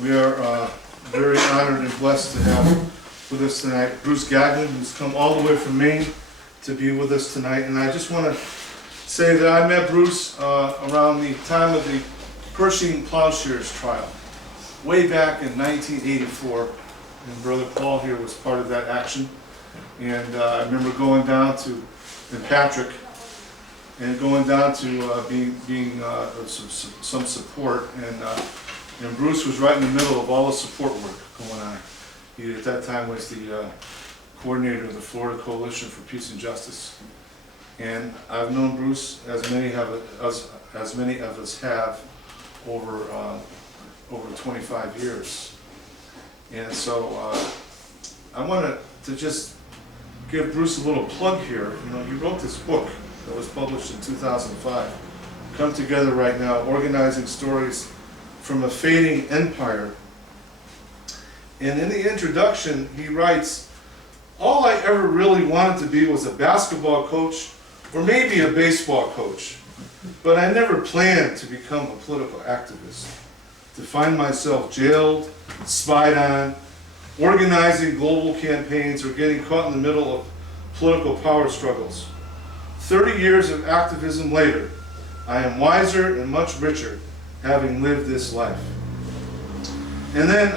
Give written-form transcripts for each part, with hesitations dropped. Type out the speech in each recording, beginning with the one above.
We are very honored and blessed to have with us tonight Bruce Gagnon, who's come all the way from Maine to be with us tonight. And I just want to say that I met Bruce around the time of the Pershing Plowshares trial, way back in 1984. And Brother Paul here was part of that action. And I remember going down to, and Patrick, and going down to being some support. And Bruce was right in the middle of all the support work going on. He at that time was the coordinator of the Florida Coalition for Peace and Justice. And I've known Bruce, as many of us have, over 25 years. And so I wanted to just give Bruce a little plug here. You know, he wrote this book that was published in 2005, Come Together Right Now, Organizing Stories from a Fading Empire. And in the introduction, he writes, all I ever really wanted to be was a basketball coach or maybe a baseball coach, but I never planned to become a political activist, to find myself jailed, spied on, organizing global campaigns, or getting caught in the middle of political power struggles. 30 years of activism later, I am wiser and much richer having lived this life. And then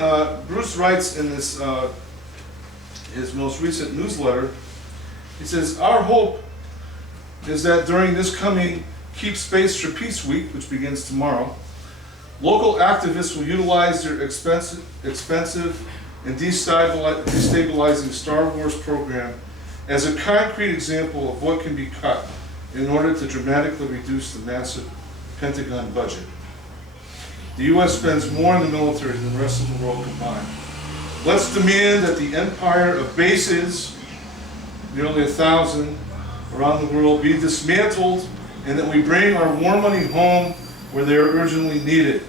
Bruce writes in this his most recent newsletter, he says, our hope is that during this coming Keep Space for Peace Week, which begins tomorrow, local activists will utilize their expensive and destabilizing Star Wars program as a concrete example of what can be cut in order to dramatically reduce the massive Pentagon budget. The U.S. spends more on the military than the rest of the world combined. Let's demand that the empire of bases, nearly 1,000 around the world, be dismantled, and that we bring our war money home where they are urgently needed.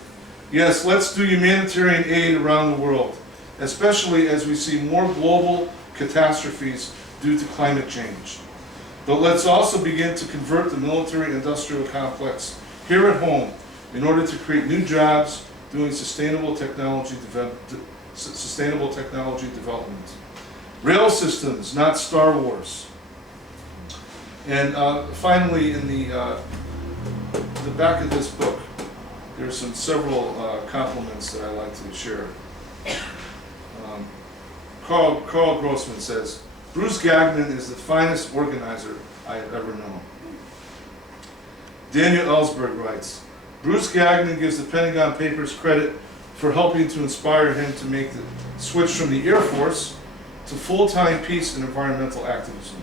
Yes, let's do humanitarian aid around the world, especially as we see more global catastrophes due to climate change. But let's also begin to convert the military-industrial complex here at home in order to create new jobs doing sustainable technology development. Rail systems, not Star Wars. And finally, in the back of this book, there's several compliments that I like to share. Carl Grossman says, Bruce Gagnon is the finest organizer I have ever known. Daniel Ellsberg writes, Bruce Gagnon gives the Pentagon Papers credit for helping to inspire him to make the switch from the Air Force to full-time peace and environmental activism.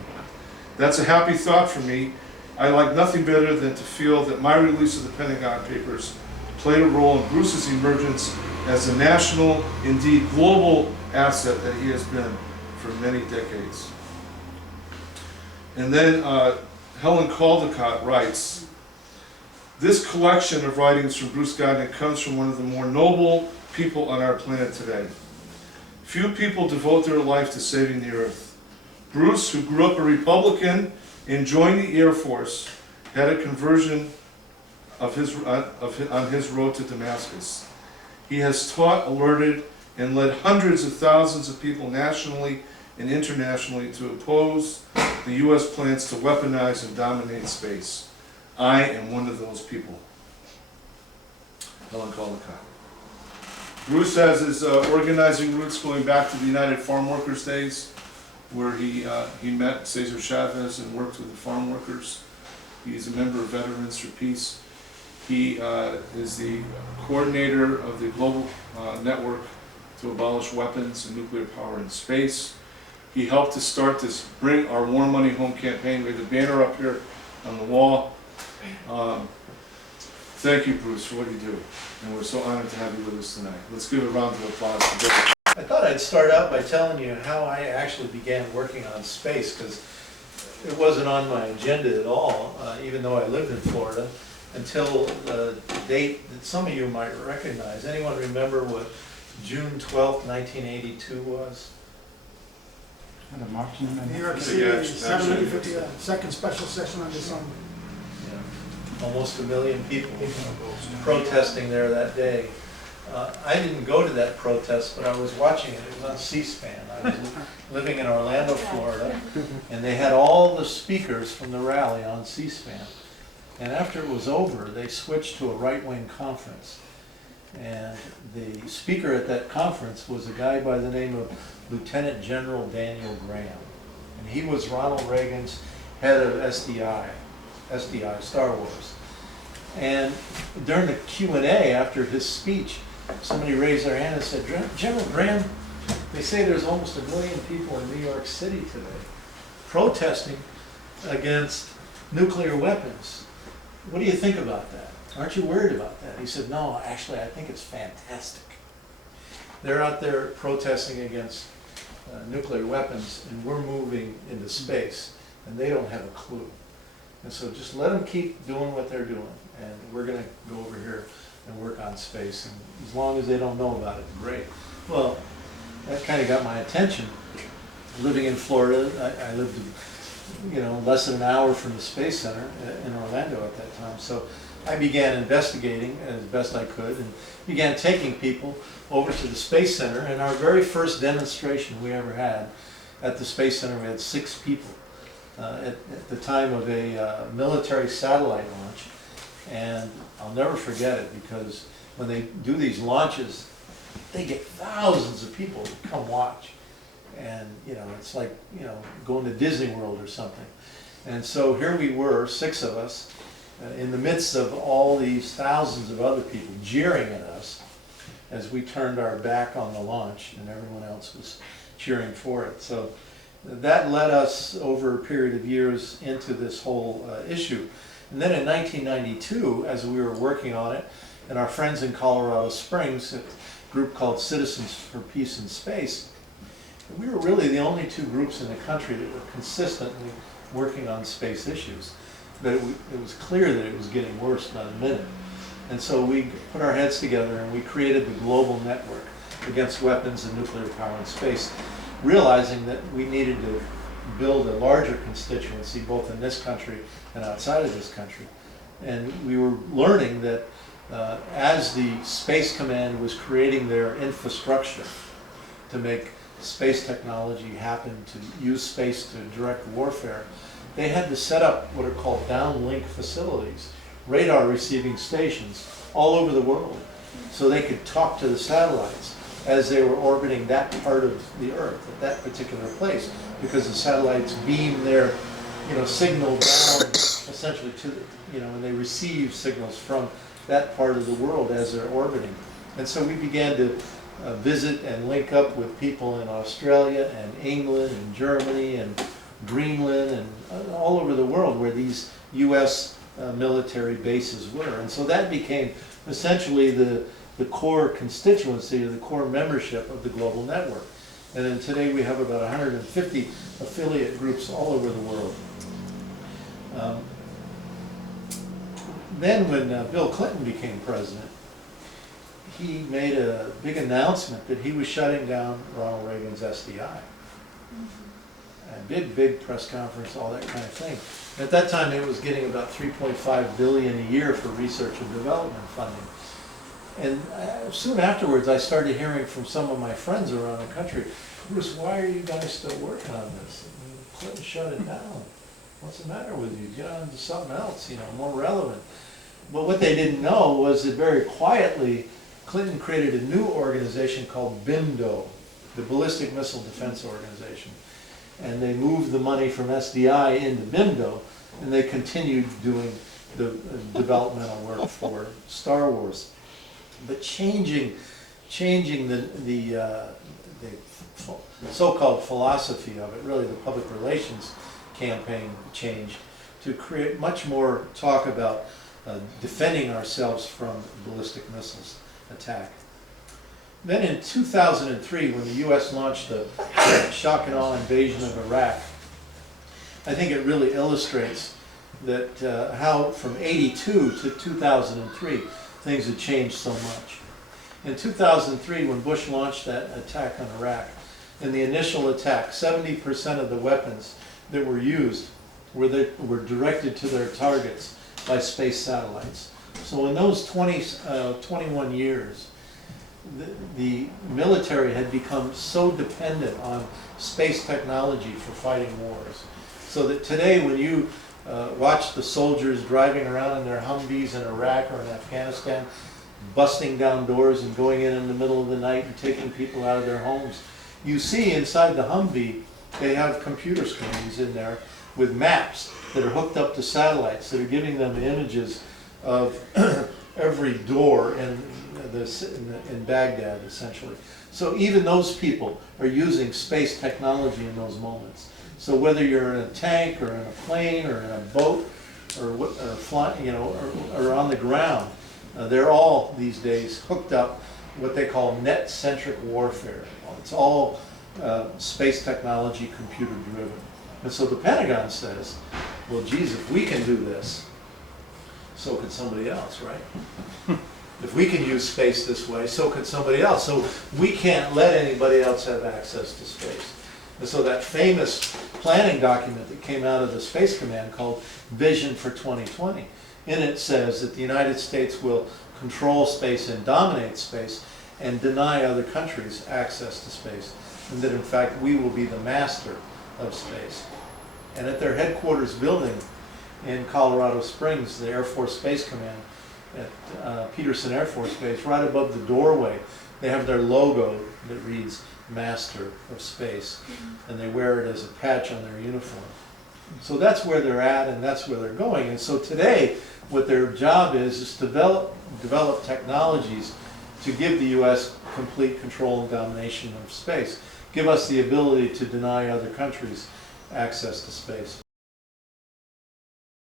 That's a happy thought for me. I like nothing better than to feel that my release of the Pentagon Papers played a role in Bruce's emergence as a national, indeed global asset that he has been for many decades. And then Helen Caldecott writes, this collection of writings from Bruce Gagnon comes from one of the more noble people on our planet today. Few people devote their life to saving the earth. Bruce, who grew up a Republican and joined the Air Force, had a conversion on his road to Damascus. He has taught, alerted, and led hundreds of thousands of people nationally and internationally to oppose the U.S. plans to weaponize and dominate space. I am one of those people. Helen Caldecott. Bruce has his organizing roots going back to the United Farm Workers days, where he met Cesar Chavez and worked with the farm workers. He's a member of Veterans for Peace. He is the coordinator of the global network to abolish weapons and nuclear power in space. He helped to start this Bring Our War Money Home campaign. We have the banner up here on the wall. Thank you, Bruce, for what you do. And we're so honored to have you with us tonight. Let's give a round of applause for Bruce. I thought I'd start out by telling you how I actually began working on space, because it wasn't on my agenda at all, even though I lived in Florida, until the date that some of you might recognize. Anyone remember what June 12th, 1982 was? And the marching in New York Yeah, City, absolutely. 752nd special session on December. Almost 1 million people protesting there that day. I didn't go to that protest, but I was watching it. It was on C-SPAN. I was living in Orlando, Florida, and they had all the speakers from the rally on C-SPAN. And after it was over, they switched to a right-wing conference. And the speaker at that conference was a guy by the name of Lieutenant General Daniel Graham. And he was Ronald Reagan's head of SDI, Star Wars. And during the Q&A after his speech, somebody raised their hand and said, General Graham, they say there's almost 1 million people in New York City today protesting against nuclear weapons. What do you think about that? Aren't you worried about that? He said, no, actually, I think it's fantastic. They're out there protesting against nuclear weapons, and we're moving into space, and they don't have a clue. And so just let them keep doing what they're doing, and we're going to go over here and work on space. And as long as they don't know about it, great. Well, that kind of got my attention. Living in Florida, I lived, less than an hour from the Space Center in Orlando at that time. So I began investigating as best I could and began taking people over to the Space Center. And our very first demonstration we ever had at the Space Center, we had 6 people at the time of a military satellite launch. And I'll never forget it, because when they do these launches, they get thousands of people to come watch. And, it's like, going to Disney World or something. And so here we were, 6 of us, in the midst of all these thousands of other people jeering at us as we turned our back on the launch, and everyone else was cheering for it. So that led us over a period of years into this whole issue. And then in 1992, as we were working on it, and our friends in Colorado Springs, a group called Citizens for Peace in Space, we were really the only 2 groups in the country that were consistently working on space issues. But it was clear that it was getting worse by the minute. And so we put our heads together and we created the Global Network Against Weapons and Nuclear Power in Space, realizing that we needed to build a larger constituency both in this country and outside of this country. And we were learning that as the Space Command was creating their infrastructure to make space technology happen, to use space to direct warfare, they had to set up what are called downlink facilities, radar receiving stations all over the world, so they could talk to the satellites as they were orbiting that part of the Earth at that particular place, because the satellites beam their signal down essentially to the, and they receive signals from that part of the world as they're orbiting. And so we began to visit and link up with people in Australia and England and Germany and Greenland and all over the world where these U.S. Military bases were. And so that became essentially the core constituency or the core membership of the global network. And then today we have about 150 affiliate groups all over the world. Then when Bill Clinton became president, he made a big announcement that he was shutting down Ronald Reagan's SDI. A big press conference, all that kind of thing. At that time, it was getting about $3.5 billion a year for research and development funding. And soon afterwards, I started hearing from some of my friends around the country, Bruce, why are you guys still working on this? I mean, Clinton shut it down. What's the matter with you? Get on to something else, more relevant. But what they didn't know was that very quietly, Clinton created a new organization called BIMDO, the Ballistic Missile Defense Organization. And they moved the money from SDI into BIMDO, and they continued doing the developmental work for Star Wars. But changing the so-called philosophy of it, really the public relations campaign changed to create much more talk about defending ourselves from ballistic missiles attack. Then in 2003, when the U.S. launched the shock and awe invasion of Iraq, I think it really illustrates that how from '82 to 2003, things had changed so much. In 2003, when Bush launched that attack on Iraq, in the initial attack, 70% of the weapons that were used were directed to their targets by space satellites. So in those 21 years, the military had become so dependent on space technology for fighting wars. So that today when you watch the soldiers driving around in their Humvees in Iraq or in Afghanistan, busting down doors and going in the middle of the night and taking people out of their homes, you see inside the Humvee they have computer screens in there with maps that are hooked up to satellites that are giving them images of every door in Baghdad, essentially. So even those people are using space technology in those moments. So whether you're in a tank or in a plane or in a boat or flying, you know, or on the ground, they're all these days hooked up what they call net-centric warfare. It's all space technology, computer driven. And so the Pentagon says, well, geez, if we can do this, so could somebody else, right? If we can use space this way, so could somebody else. So we can't let anybody else have access to space. And so that famous planning document that came out of the Space Command called Vision for 2020, in it says that the United States will control space and dominate space and deny other countries access to space, and that in fact we will be the master of space. And at their headquarters building in Colorado Springs, the Air Force Space Command at Peterson Air Force Base, right above the doorway, they have their logo that reads Master of Space, and they wear it as a patch on their uniform. So that's where they're at and that's where they're going. And so today what their job is to develop technologies to give the U.S. complete control and domination of space, give us the ability to deny other countries access to space.